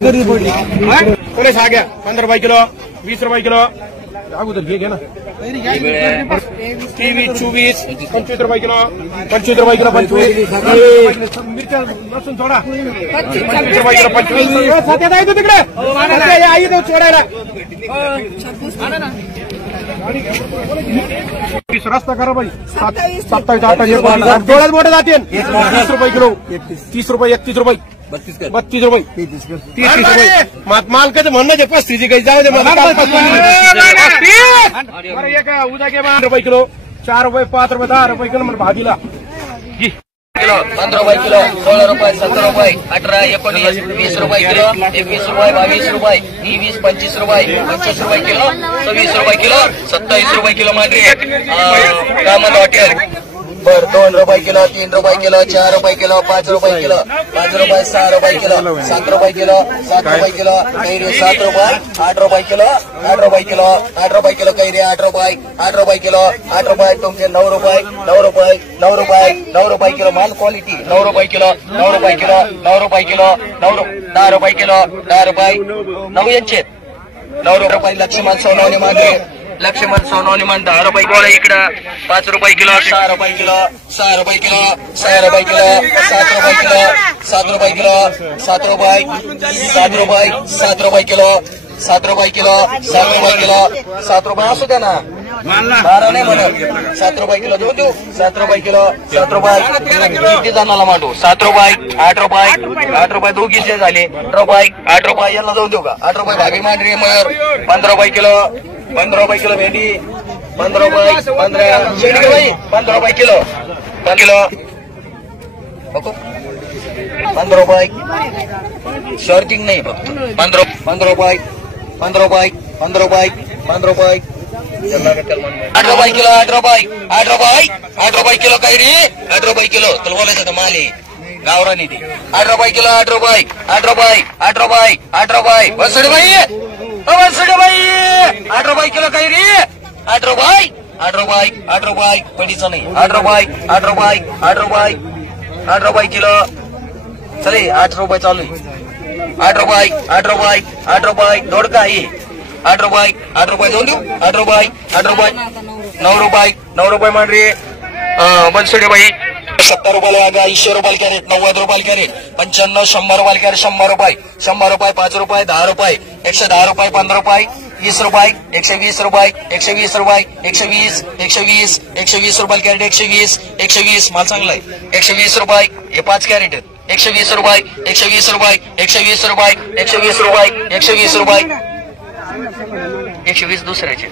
थोड़े आ गया 15 रुपए किलो 20 रुपए किलो उधर घे ना 24 25 रुपए किलो 25 रुपए किलो 25 मिरच्या लसूण थोडा 25 रुपए किलो 25 सत्यात आहे तिकडे आई तो सोडायला रस्ता करा भाई 27 28 डोळ्यात मोठे जातील 20 रुपए किलो 30 रुपये 31 रुपये 32 रुपये 30 रुपये मालकाचं म्हणणं आहे 35 काही जाऊ दे उद्या घे 12 रुपये किलो 4 रुपये 5 रुपये 10 रुपये किलो म्हणजे भाजीला किलो 15 रुपये किलो 16 रुपये 17 रुपये 18 19 20 रुपये किलो 21 रुपये 22 रुपये 23 25 रुपये 25 रुपये किलो 26 रुपये किलो 27 रुपये किलो मांडरी कामन हॉटेल बर 2 रुपये किलो 3 रुपये किलो 4 रुपये किलो 5 रुपये किलो 5 रुपये 6 रुपये किलो 7 रुपये किलो 7 रुपये किलो कैरी 7 रुपये 8 रुपये किलो 8 रुपये किलो 8 रुपये किलो कैरी 8 रुपये किलो 8 रुपये तुमचे 9 रुपये 9 रुपये 9 रुपये 9 रुपये किलो माल क्वालिटी 9 रुपये किलो 9 रुपये किलो 9 रुपये किलो 10 रुपये किलो 10 रुपये 9 यांचे 9 रुपये लक्ष्मण सोनवणे मागे लक्ष्मण सोनवणे मान 10 रुपये गोळा इकडं 5 रुपये किलो 6 रुपये किलो 6 रुपये किलो 6 रुपये किलो 7 रुपये किलो 7 रुपये किलो 7 रुपये 7 रुपये 7 रुपये किलो 7 रुपये किलो 7 रुपये किलो 7 रुपये असू द्या ना 12 नाही म्हणत 7 रुपये किलो देऊ देऊ 7 रुपये किलो 7 रुपये किती जणाला मांडू 7 रुपये 8 रुपये 8 रुपये दोघीचे झाले 8 रुपये 8 रुपये यांना जाऊ देऊ का 8 रुपये भाभी मांडरी मर 15 रुपये किलो 15 रुपये किलो भेंडी 15 रुपये 15 शेंडी भाई 15 रुपये किलो 5 किलो 15 रुपये शॉर्टिंग नाही फक्त 15 रुपये 15 रुपये 15 रुपये 15 रुपये 8 रुपये किलो 8 रुपये 8 रुपये 8 रुपये किलो कैरी 8 रुपये किलो तुला बोलायचं तर माल आहे गावरानी ती 8 रुपये किलो 8 रुपये 8 रुपये 8 रुपये 8 रुपये वसुडी भाई 8 रुपये किलो कैरी 8 रुपये 8 रुपये 8 रुपये पडीचं नाही 8 रुपये 8 रुपये 8 रुपये 8 रुपये किलो चले 8 रुपये चालू आहे 8 रुपये 8 रुपये 8 रुपये दोडका आहे 8 रुपये 8 रुपये देऊन देऊ 8 रुपये 8 रुपये 9 रुपये मांडरी बनसुडे बाई 70 रुपयाला आगा 80 रुपये कॅरेट 90 रुपये कॅरेट 95 100 रुपये कॅरेट 100 रुपये 100 रुपये 5 रुपये 10 रुपये 110 रुपये 15 रुपये 20 रुपये 120 रुपये 120 रुपये 120 120 120 रुपये कॅरेट 120 120 माल चांगला आहे 120 रुपये हे 5 कॅरेट 120 रुपये 120 रुपये 120 रुपये 120 रुपये 120 रुपये 120 दुसऱ्याचे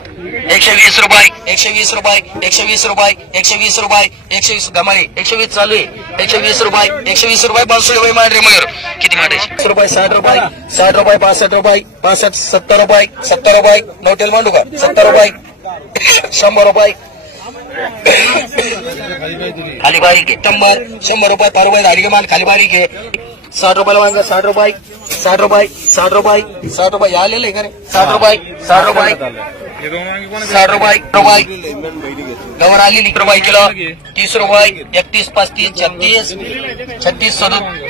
120 रुपये 120 रुपये 120 रुपये 120 रुपये 120 गमाई 120 चालू आहे 120 रुपये 120 रुपये 500 रुपये मांडरे मयूर किती मांडायचे 60 रुपये 60 रुपये 60 रुपये 65 रुपये 65 70 रुपये 70 रुपये नोटेल मांडू का 70 रुपये 100 रुपये खाली बारीक आहे 100 रुपये पर रुपये धारी माल खाली बारीक आहे 60 रुपयाला वांगा 60 रुपये 60 रुपये 60 रुपये 60 रुपये आलेले का रे 60 रुपये 60 रुपये 60 रुपये गवर आलेली रुपये किलो 30 रुपये 31 35 36 36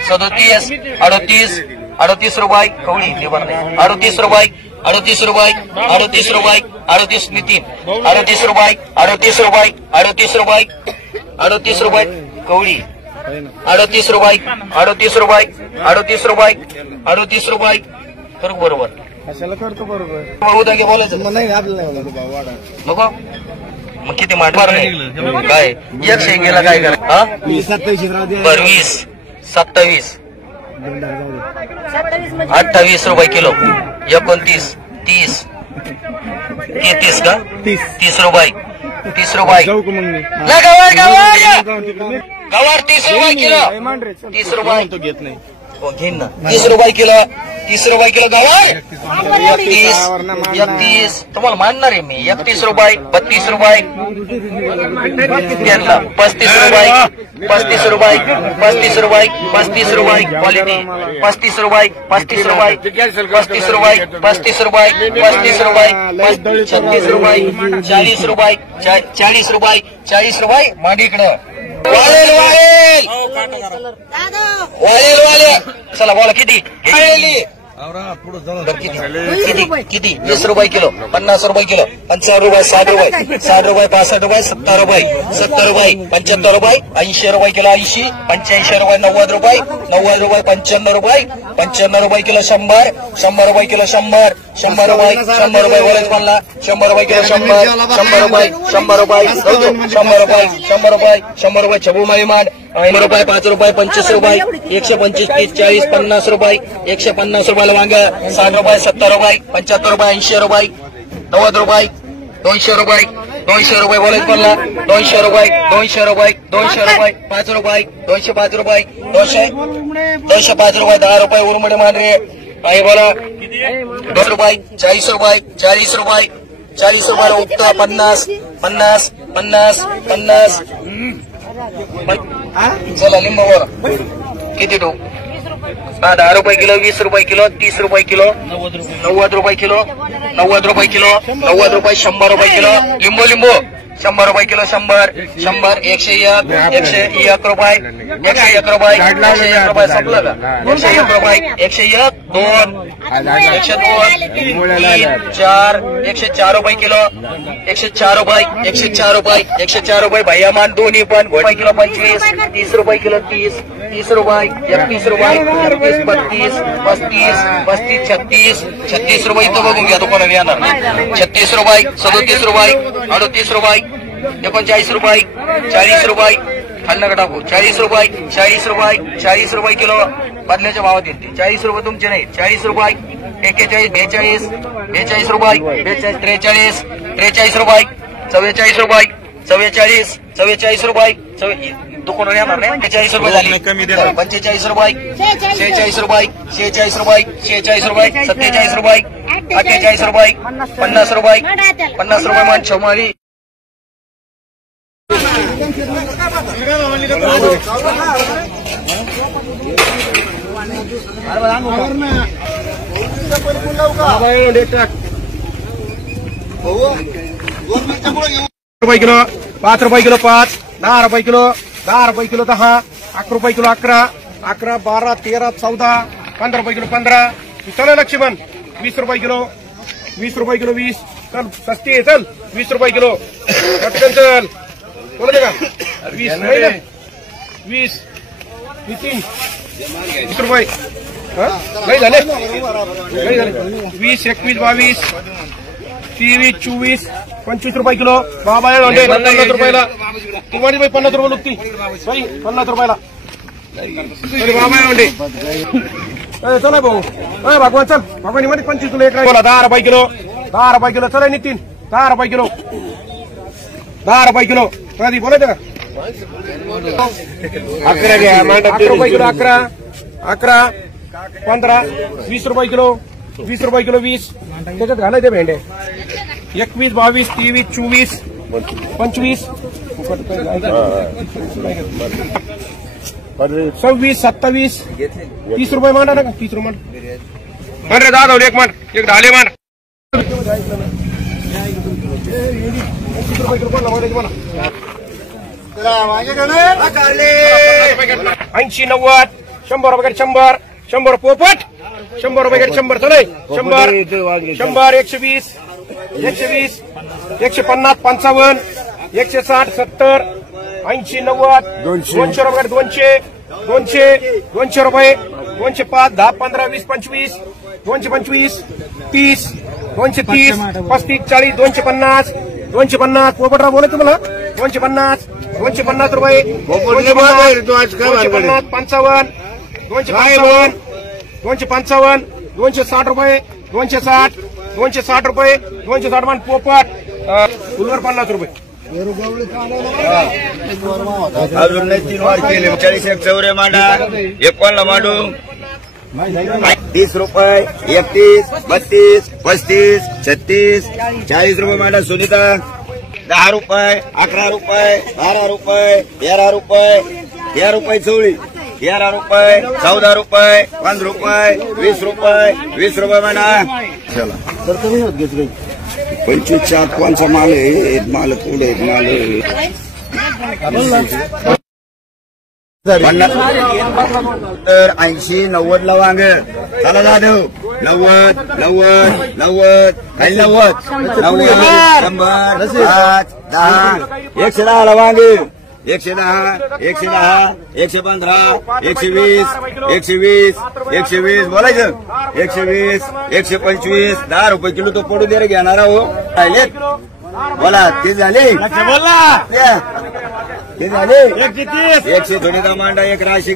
37 38 38 रुपये कवडी लेबर नाही 38 रुपये 38 रुपये 38 रुपये 38 नितीन 38 रुपये 38 रुपये 38 रुपये 38 रुपये कवडी 38 रुपये 38 रुपये 38 रुपये 38 रुपये कर बरोबर कशाला करतो बरोबर उद्या घे बोलायचं नाही आपल्याला नको मग किती मांडणार नाही काय एक शेंगेला काय करा 20 27 28 रुपये किलो 29 30 33 का 30 रुपये 30 रुपये गवार 30 रुपये किलो 30 रुपये तो घेत नाही घेईन ना 30 रुपये किलो 30 रुपये किलो गवार 31 तुम्हाला मानणार आहे मी 31 रुपये 32 रुपये 35 रुपये 35 रुपये 35 रुपये 35 रुपये क्वालिटी 35 रुपये 35 रुपये 35 रुपये 35 रुपये 35 रुपये 36 रुपये 40 रुपये 40 रुपये 40 रुपये मांडीकडं वाळेल वाळेल वाळेल वाले चला बोला किती किती 20 रुपये किलो, 50 रुपये किलो, 55 रुपये, 60 रुपये, 60 रुपये, 65 रुपये, 70 रुपये, 70 रुपये, 75 रुपये, 80 रुपये किलो, 80, 85 रुपये, 90 रुपये, 90 रुपये, 95 रुपये, 95 रुपये किलो, 100, 100 रुपये किलो, 100, 100 रुपये, 100 रुपये बोलायचं म्हणला, 100 रुपये किलो, 100, 100 रुपये, 100 रुपये, 100 रुपये, 100 रुपये, 100 रुपये, छबू माईमान, 100 रुपये, 5 रुपये, 25 रुपये, 125, 30, 40, 50 रुपये, 150 रुपयाला वांग, 60 रुपये, 70 रुपये, 75 रुपये, 80 रुपये, 90 रुपये, 200 रुपये, 200 रुपये बोलायचं म्हणला, 200 रुपये, 200 रुपये, 200 रुपये, 5 रुपये, 205 रुपये, 205 रुपये, 10 रुपये उरमडे मांडरे आहे बोला, 2 रुपये, 40 रुपये, 40 रुपये, 40 रुपयाला उपता, 50, 50, 50, 50, चला लिंबू बोला किती टोक, 10 रुपये किलो, 20 रुपये किलो, 30 रुपये किलो, 90 रुपये किलो, 90 रुपये किलो, 90 रुपये, 100 रुपये किलो, लिंबू लिंबू 100 रुपये किलो, 100, 100, 101, 101 रुपये, 101 रुपये, 101 रुपये संपलं का, 101 रुपये, 101, 2, 102, 4, 104 रुपये किलो, 104 रुपये, 104 रुपये, 104 रुपये भैया मान दोन्ही पण रुपये किलो, 25, 30 रुपये किलो, 30, 30 रुपये, 31 रुपये, 31, 32, 35, 35, 36, 36 रुपये इथं बघून घ्या तो कोणाला येणार नाही, 36 रुपये, 37 रुपये, 38 रुपये, 39 रुपये, 40 रुपये, खाल्लं का टाकू, 40 रुपये, 40 रुपये, 40 रुपये किलो बदल्याच्या भावात येते, 40 रुपये तुमचे नाही, 40 रुपये, 41, 42, 42 रुपये, 42, 43, 43 रुपये, 44 रुपये, 44, 44 रुपये, दुकान येणार नाही, 43 रुपये झाले, 45 रुपये, 46 रुपये, 46 रुपये, 46 रुपये, 47 रुपये, 48 रुपये, 50 रुपये, 50 रुपये मान छमारी, रुपये किलो, 5 रुपये किलो, 5, 10 रुपये किलो, 10 रुपये किलो, 10, 11 रुपये किलो, 11, 11, 12, 13, 14, 15 रुपये किलो, 15, चलो लक्ष्मण 20 रुपये किलो, 20 रुपये किलो, 20, चल सस्ती आहे चल, 20 रुपये किलो, पटकन चल बोलते का, 20 नाही ना, 20, 20 रुपये, नाही झाले, नाही झाले, 20, 21, 22, 23, 24, 25 रुपये किलो, बाबा 50 रुपयाला, तुम्हाला बाई 50 रुपये लुकती बाई, 50 रुपयाला बाबा चला भाऊ, भगवान चल भगवान मध्ये 25 तुला एक बोला, 10 रुपये किलो, 10 रुपये किलो, चला नितीन 10 रुपये किलो, 10 रुपये किलो, कधी बोलायचं का, 11 घ्या, 11 रुपये किलो, 11, 11, 15, 20 रुपये किलो, 20 रुपये किलो, 20 त्याच्यात घालायचे भेंडे, 21, 22, 23, 24, 25, 26, 27, 30 रुपये मांडा ना का, 30 रुपये मान रे, 10 एक मान, एक ढाले मान, 80, 90, 100 रुपये 100, 100 पोपट, 100 रुपये 100 चले, 100, 120, 120, 150, 55, 160, 70, 80, 90, 200 रुपये 200, 200, 200 रुपये, 205, 10, 15, 20, 25, 225, 30, 230, 35, 40, 250, 250, पोपटराव बोला तुम्हाला, 250, 250 रुपये, 250, 55, 255, 255, 260 रुपये, 260, 260 रुपये, 260 मान पोपट, फुलवर 50 रुपये, अजून नाही 3 वार केले, 40 एक चौरे मांडा, 51 मांडू, 30 रुपये, 31, 32, 35, 36, 40 रुपये मांडा सुनीता, 10 रुपये, 11 रुपये, 12 रुपये, 13 रुपये, 13 रुपये चवळी, 13 रुपये, 14 रुपये, 5 रुपये, 20 रुपये, 20 रुपये मांडा, चला तर तुम्ही होत घेतले 25 च्या कोणचा माल आहे, माल पुढे माल तर 80-90 ला वांग. चला जाधव 90 90 90 काही 90 90 100 5 10 110 ला वांग. 110 110 115 120 120 120 बोलायचं. 120 125 10 रुपये किलो तो पडू दे रे घेणार हो. बोला ते झाले ते झाले 130 थोडी का मांडा एक राशी.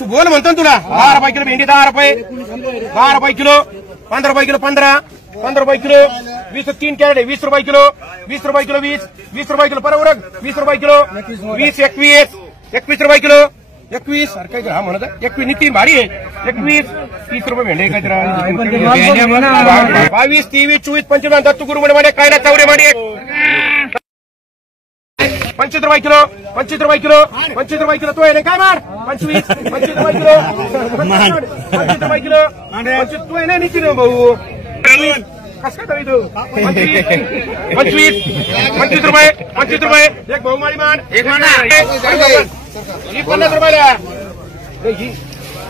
तू बोल म्हणतो तुला 10 रुपये किलो भेंडी 10 रुपये 10 रुपये किलो 15 रुपये किलो 15 रुपये किलो 20 3 कॅरेट 20 रुपये किलो 20 रुपये किलो 20 रुपये किलो परवरक 20 रुपये किलो 20 21 रुपये किलो 21 काय हा म्हणत 21 नितीन भारी आहे 21 30 रुपये भेंडे काय 22 23 24 25 दत्तू गुरु मध्ये काय ना चौरे मध्ये 25 रुपये किलो 25 रुपये किलो 25 रुपये किलो तो आहे काय मार 25 रुपये किलो 25 रुपये किलो 25 तू आहे ना नितीन भाऊ कसं काय तू 25 रुपये एक भाऊ मारी मान एक मान ही 50 रुपयाला ही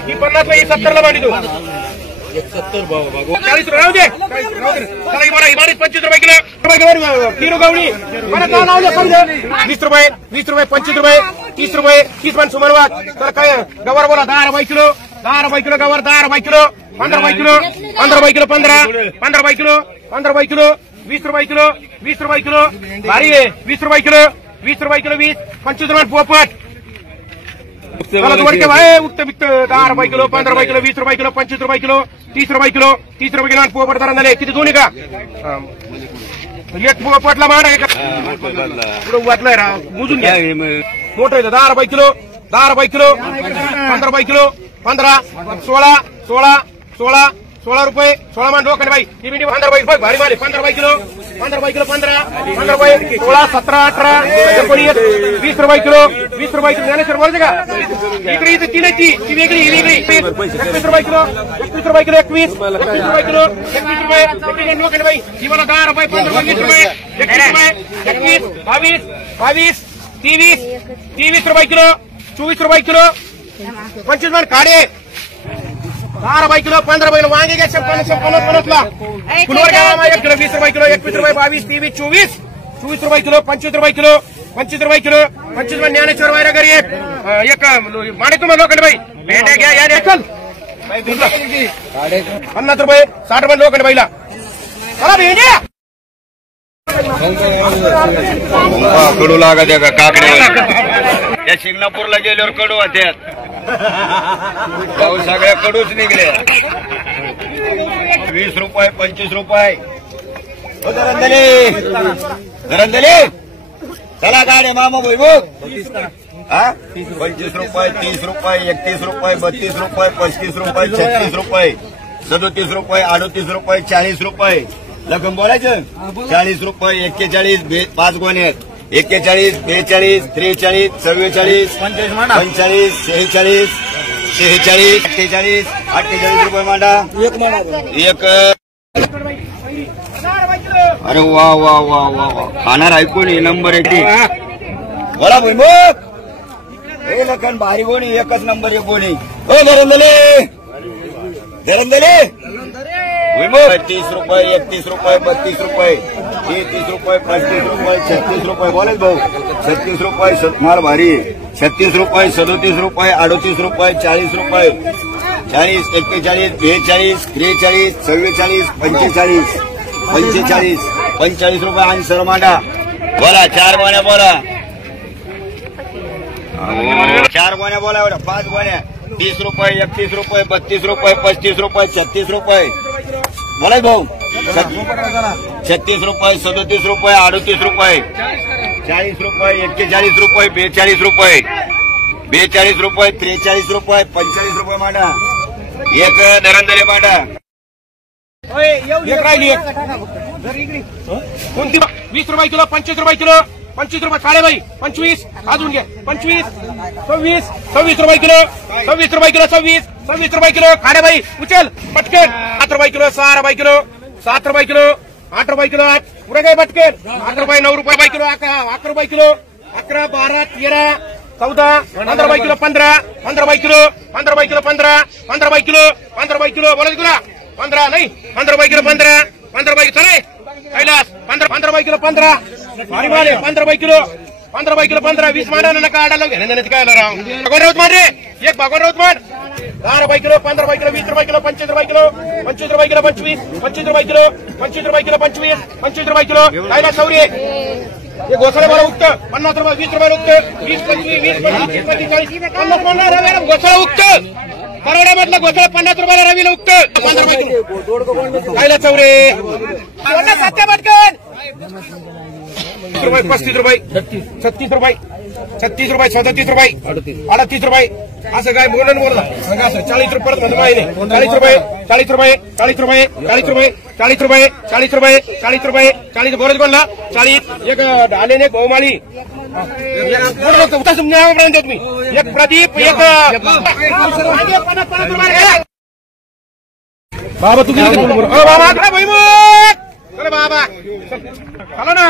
50 ला ही 70 ला मांडी तू 70 भाऊ 40 राहू दे चला ही मारा 25 रुपये किलो किलो गवळी मला का नाव दे समजा 20 रुपये 25 रुपये 30 रुपये 30 पण सुमारवाद तर काय गवर बोला 10 रुपये किलो गवर 10 रुपये किलो 15 रुपये किलो 15 रुपये किलो 15 रुपये किलो 15 रुपये किलो 20 रुपये किलो 20 रुपये किलो भारी आहे 20 रुपये किलो 20 रुपये किलो 20 25 रुपये पोपट चला तुम्हारे के भाई उगते बिकते 10 रुपये किलो 15 रुपये किलो 20 रुपये किलो 25 रुपये किलो 30 रुपये किलो 30 रुपये किलो पोपट दरान झाले किती दोन्ही का एक पोपटला मांडा एक पुढे वाटलंय राव मोजून घ्या मोठं आहे 10 रुपये किलो 10 रुपये किलो 15 रुपये किलो 15 16 रुपये 16 मान डोकं भाई ती मिनिट 15 रुपये भारी भारी 15 रुपये किलो 15 रुपये 16 17 18 19 20 रुपये किलो 20 रुपये किलो ज्ञानेश्वर बोलते का इकडे इथे तीनची ती वेगळी 21 रुपये किलो 21 रुपये किलो 21 रुपये किलो 21 रुपये डोकं भाई ही मला 10 रुपये 15 रुपये 20 रुपये 21 22 23 रुपये किलो 24 रुपये किलो 25 मान काढे 10 रुपये किलो 15 रुपये किलो वांगे घ्या 50 ला फुलवर गावा 1 किलो 20 रुपये किलो 21 रुपये 22 23 24 रुपये किलो 25 रुपये किलो 25 रुपये किलो 25 मान ज्ञानेश्वर वायरा घरी एक माने तुम्हाला लोखंड भाई भेंड्या घ्या या चल 50 रुपये 60 रुपये लोखंड भाईला चला भेंड्या कडू लागत का काकडे त्या शिंगणापूरला गेल्यावर कडू होत्यात भाऊ सगळ्या कडूच निघले 20 रुपये 25 रुपये धरंदले चला गाड्या मामा भुईमुग 25 रुपये 30 रुपये 31 रुपये 32 रुपये 35 रुपये 36 रुपये 37 रुपये 38 रुपये 40 रुपये लखम बोलायचं 40 रुपये 41 5 गोण्यात 41 42 43 44 45 46 46 48 रुपये मांडा एक अरे वा वा वा वा वा खाणार ऐकून नंबर 1 बोला भुईमुग हे लखन भारी गोणी एकच नंबर 1 गोणी हो धरंदले भुईमुग 30 रुपये 31 रुपये 32 रुपये 33 रुपये 35 रुपये 36 रुपये बोलाच भाऊ 36 रुपये माल भारी 36 रुपये 37 रुपये 38 रुपये 40 रुपये 40 41 42 43 44 45 45 रुपये आणि सरमांडा बोला 4 गोण्या बोला 4 गोण्या बोला एवढ्या 5 गोण्या 30 रुपये 31 रुपये 32 रुपये 35 रुपये 36 रुपये बोला भाऊ 36 रुपये 37 रुपये 38 रुपये 40 रुपये 41 रुपये 42 रुपये 42 रुपये 43 रुपये 45 रुपये मांडा एक धरंदरे मांडा एक राहिली कोणती 20 रुपये किलो 25 रुपये किलो 25 रुपये काळे बाई 25 अजून घ्या 25 26 रुपये किलो 26 रुपये किलो 26 रुपये किलो काळे बाई उचल पटकन 8 रुपये किलो 6 रुपये किलो 7 रुपये किलो 8 रुपये किलो 8 पुढे काय पटकन 8 रुपये 9 रुपये किलो 11 रुपये किलो 11 12 13 14 15 रुपये किलो 15 15 रुपये किलो 15 रुपये किलो 15 15 रुपये किलो 15 रुपये किलो बोला तुला 15 नाही 15 रुपये किलो 15 15 रुपये चले कैलास 15 रुपये किलो 15 भारी माले 15 रुपये किलो 15 रुपये किलो 15 20 मांडा ना काढायला घेण्याने काय राव भगवान राऊत मान रे एक भगवान राऊत मान 10 रुपये किलो 15 रुपये किलो 20 रुपये किलो 25 रुपये किलो 25 रुपये किलो 25 रुपये किलो 25 रुपये किलो 25 रुपये किलो कैलास सौरी ये घोसळे मला उगत 50 रुपये 20 रुपये उगत 20 25 20 25 40 50 घोसळा उगत करोडामधला घोसळा 50 रुपयाला रवीला उगत 15 रुपये कायला चौरे सत्या पटकन 35 रुपये 36 रुपये 37 रुपये 38 रुपये असं काय बोलणं बोलला सांगा असं 40 रुपये परत काय नाही 40 रुपये 40 रुपये 40 रुपये 40 रुपये 40 रुपये 40 रुपये 40 रुपये 40 बोलत बोलला 40 एक ढालेने बहुमाळी तुम्ही एक प्रदीप एक बाबा तुम्ही बाबा भैमुख चला बाबा चला ना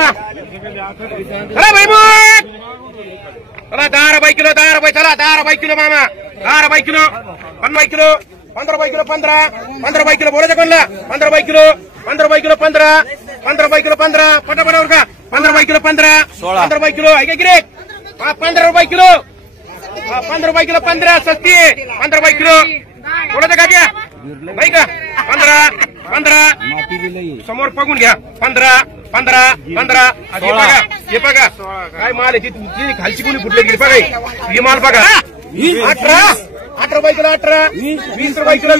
चला भैमुख चला 10 रुपये किलो 10 रुपये चला 10 रुपये किलो मामा 10 रुपये किलो 15 किलो 15 रुपये किलो 15 रुपये किलो बोलायचं कोणला 15 रुपये किलो 15 रुपये किलो 15 रुपये किलो 15 पटापटावर का 15 रुपये किलो 15 रुपये किलो आहे का गिरे 15 रुपये किलो 15 रुपये किलो 15 सस्ती 15 रुपये किलो बोलायचं का घ्या नाही का 15 समोर बघून घ्या 15 हे बघा काय माल आहे ती खालची कोणी कुठली गेली बघा ही माल बघा 18 रुपये किलो 18 20 रुपये किलो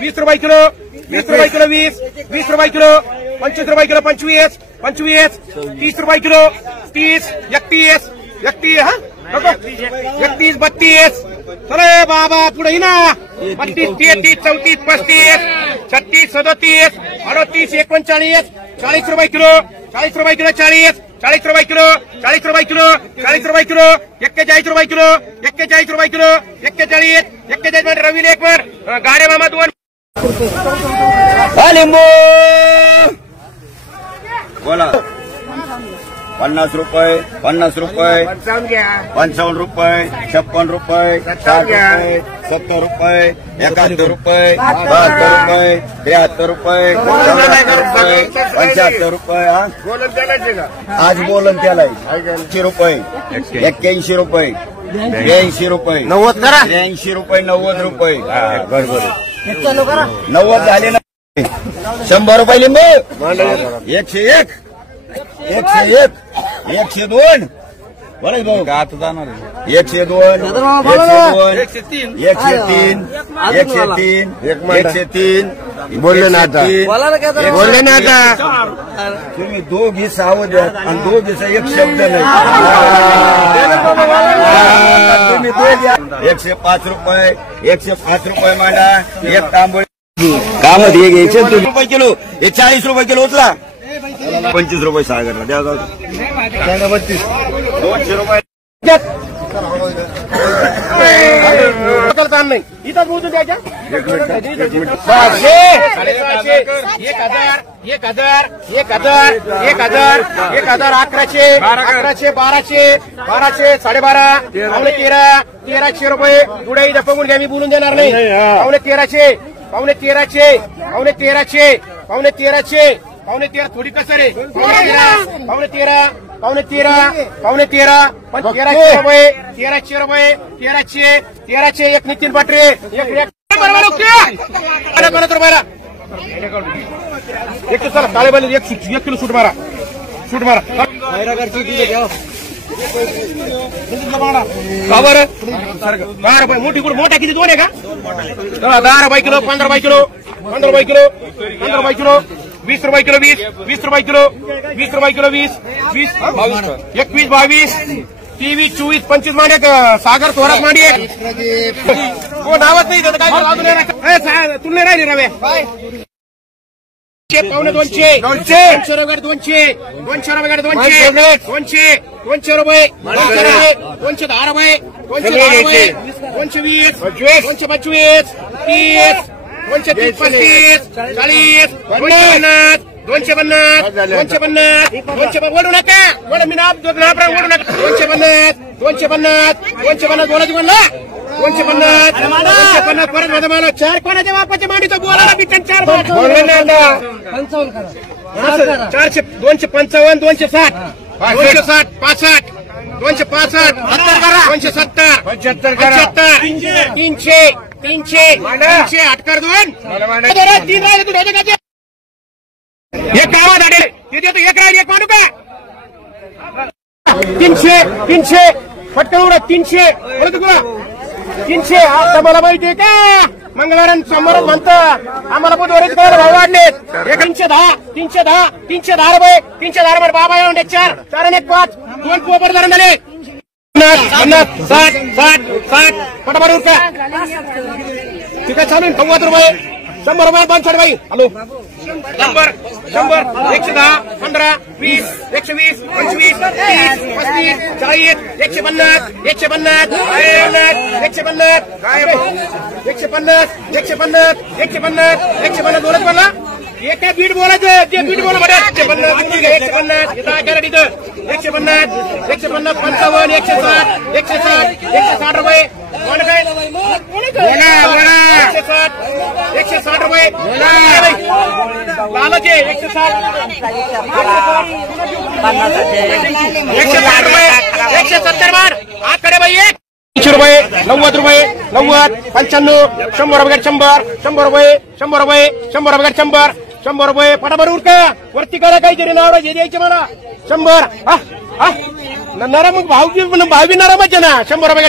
20 रुपये किलो 20 रुपये किलो 20 रुपये किलो 25 रुपये किलो 25 30 रुपये किलो 30 31 हा 31 32 चले बाबा पुढे ही ना 32 33 34 35 36 37 38 39 40 रुपये किलो 40 रुपये किलो 40 रुपये किलो 40 रुपये किलो 40 रुपये किलो 41 रुपये किलो 41 रुपये किलो 41 मध्ये रवीने एक वर गाड्या मामा 2 लिंबू बोला 50 रुपये 55 रुपये 55 रुपये 56 रुपये 60 रुपये 70 रुपये 71 रुपये 72 रुपये 73 रुपये 75 रुपये आज बोलन त्याला 80 रुपये 81 रुपये 82 रुपये 90 करा 83 रुपये 90 रुपये बरोबर 90 झाले ना 100 रुपये लिंबू 101 102 बरं भाऊ का आता जाणार 102 103 बोलले ना आता बोलले ना आता तुम्ही दोघी सावध आणि दोघीचा एक शब्द नाही तुम्ही दोघी 105 रुपये 105 रुपये मांडा एक तांबोळी कामत हे घ्यायचे रुपये किलो हे 40 रुपये किलो उचला 25 रुपये सागरला द्या जाऊ 200 रुपये नाही इथं बोलतो त्याच्या 1100 1200 12.5 1300 रुपये पुढे इथं बघून घ्या मी बोलून देणार नाही 1300 थोडी कसं रे 1300 रुपये 1300 एक नितीन पाटरे एक रुपयाला एक चला ताळेबाली एक किलो सूट मारा का बरं 10 रुपये मोठी कुठं मोठ्या किती 2 आहे का 10 रुपये किलो 15 रुपये किलो 15 रुपये किलो 15 रुपये किलो 20 रुपये किलो 20 रुपये किलो 20 रुपये किलो 20 21 22 23 24 25 मांडे सागर थोरात मांडी हो नावच नाही काय तुला राहिले रवे 200 रुपये 200 रुपये 200 रुपये 200 रुपये 210 रुपये 220 225 30 230 35 40 250 बोलू नका मी नाव ओढू नका 250 250 बोलायचं म्हणला 250 परत माझा मला 4 कोणाच्या बापाच्या मांडीचं बोलायला बिकन 4 बोलले नाही आता 400 255 260 260 65 265 270 75 300 8 2 3 राहिले तू ढोजे का एक गावात आले ते देतो एक राहिले एक मानू का 300 पटकन उडा 300 बोलत तुला 300 आता मला माहितीये का मंगळवार समोर म्हणतं आम्हाला बुधवारीच करायला भाव वाढलेत 310 रुपये 310 रुपये बाबा येऊन 4 आणि 1 5 2 पोपर धरून झाले 50 60 पटापट उरका ठीक आहे चालून 90 रुपये 100 रुपये 65 बाई हॅलो 100 110 15 20 120 25 30 35 40 150 150 बोलत मला एका बीट बोलायचं ते बीट बोला मध्ये 150 तिथं 150 55 160 रुपये कोण काय बोला 160 रुपये लालच 160 रुपये 170 मार हात कडे बाई 100 रुपये 90 रुपये 90 95 100 रुपये 100 रुपये 100 रुपये 100 रुपये पटापट उरका वरती करा काहीतरी नाव जे द्यायचे मला 100 नरम भाव बी नरमच आहे ना 100 रुपये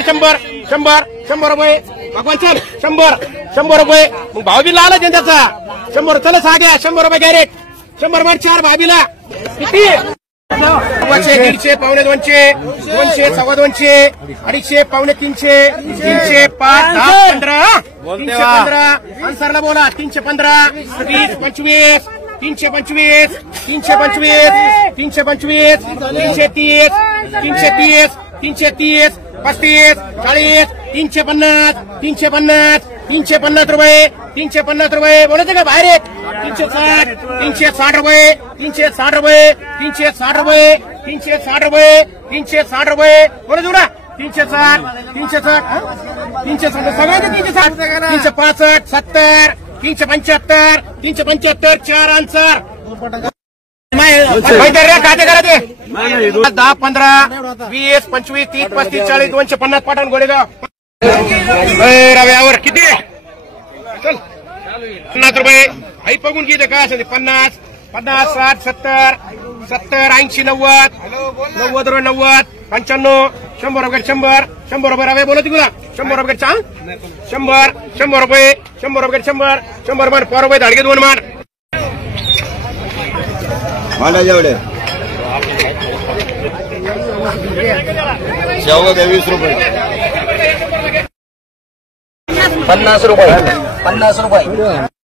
100 रुपये भगवान चल 100 रुपये मग भाव बी लालच आहे त्याचा 100 चला साग्या 100 रुपये कॅरेट 100 मार 4 भाभीला किती 150 पावणे 200 सव्वा 200 250 पावणे 300 5 10 15 अन्सरला बोला 315 20 25 325 330 330 35 40 350 रुपये 350 रुपये बोलायचं का बाहेर 360 रुपये 360 रुपये बोलायचं ना 360 सगळ्यांचे 365 70 375 4 अन्सर खाते करा ते 10 15 20 25 30 35 40 250 पाठवून गोळेगाव रव्यावर किती चल 50 रुपये आई बघून किती काय असेल 50 60 70 80 90 95 100 रुपये 100 रुपये रव्या बोलत तुला 100 रुपये 100 रुपये 100 रुपये धाडगे 2 मार मला जेवढे शेवगा 20 रुपये 50 रुपये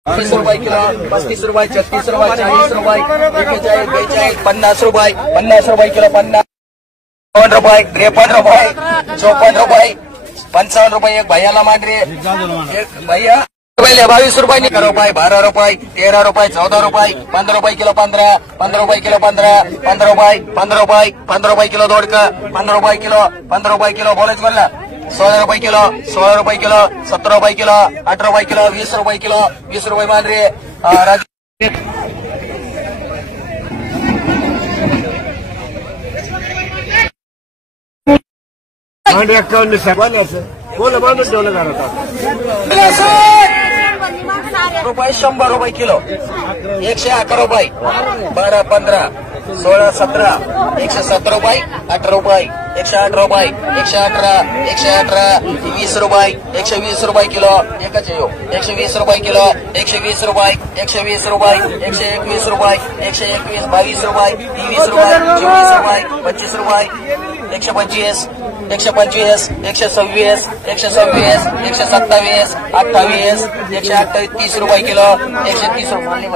30 रुपये किलो 35 रुपये 36 रुपये 40 रुपये 41 50 रुपये किलो 50 रुपये 53 रुपये 54 रुपये 55 रुपये एक भैयाला मांडरे एक भैया 22 रुपये 12 रुपये 13 रुपये 14 रुपये 15 रुपये किलो 15 रुपये किलो 15 रुपये किलो दोडका 15 रुपये किलो बोलायचं म्हणला 16 रुपये किलो 17 रुपये किलो 18 रुपये किलो 20 रुपये किलो 20 रुपये मांडरे बोला बांधून ठेवलं जाणार रुपये 100 रुपये किलो 111 रुपये 12 15 16 17 117 रुपये 18 रुपये 108 रुपये 118 20 रुपये 120 रुपये किलो एकच येऊ 120 रुपये किलो 120 रुपये 121 रुपये 22 रुपये 23 रुपये 23 रुपये 24 रुपये 25 रुपये 125 126 126 127 128 30 रुपये किलो 130 रुपये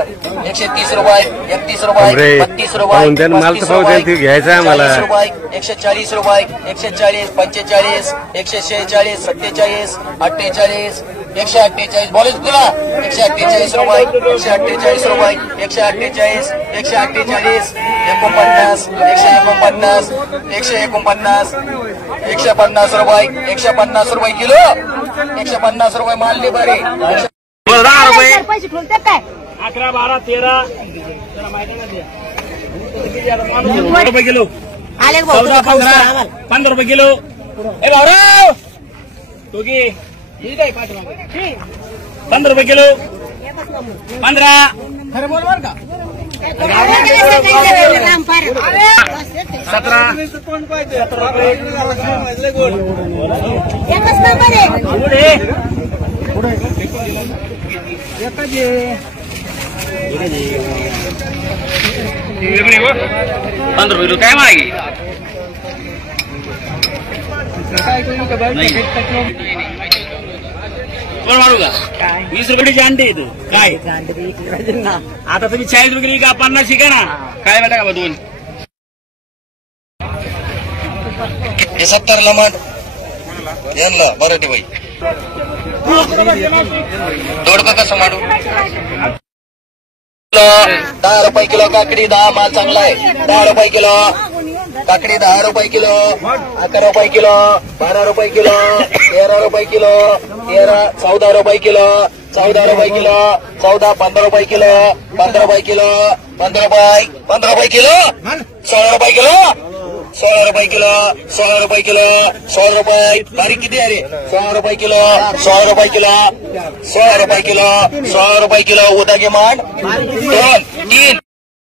130 रुपये 31 रुपये 32 रुपये घ्यायचं आहे मला 140 रुपये 140 45 146 47 48 148 बोलायचं तुला 148 रुपये 148 रुपये 148 148 49, 149, 149, 150 रुपये, 150 रुपये किलो, 150 रुपये माल बरे. 10 रुपये. पैसे ठेवतात काय 11, 12, 13 रुपये किलो. आले भाऊ 14, 15, 15 रुपये किलो. ए भाऊराव तो की 15 रुपये किलो. 15. खरं बोल बर का. 17. एकच नंबर आहे. पंधरा रुपये काय मागे मारू का 20 रुपयाची अंडे येतो काय आता तुम्ही 40 रुपये का 50 शिका ना काय वाटा का 2 हे 70 ला मग यांना बरं बाई दोडका कसं माडू 10 रुपये किलो काकडी 10 माल चांगला आहे 10 रुपये किलो काकडी 10 रुपये किलो 11 रुपये किलो 12 रुपये किलो 13 रुपये किलो 14 रुपये किलो 14 रुपये किलो 14 15 रुपये किलो 15 रुपये किलो 15 रुपये किलो 16 रुपये किलो 16 रुपये किलो 16 रुपये किलो 16 रुपये बारीक किती आहे रे 16 रुपये किलो 16 रुपये किलो 16 रुपये किलो 16 रुपये किलो उद्या घे मान 2 3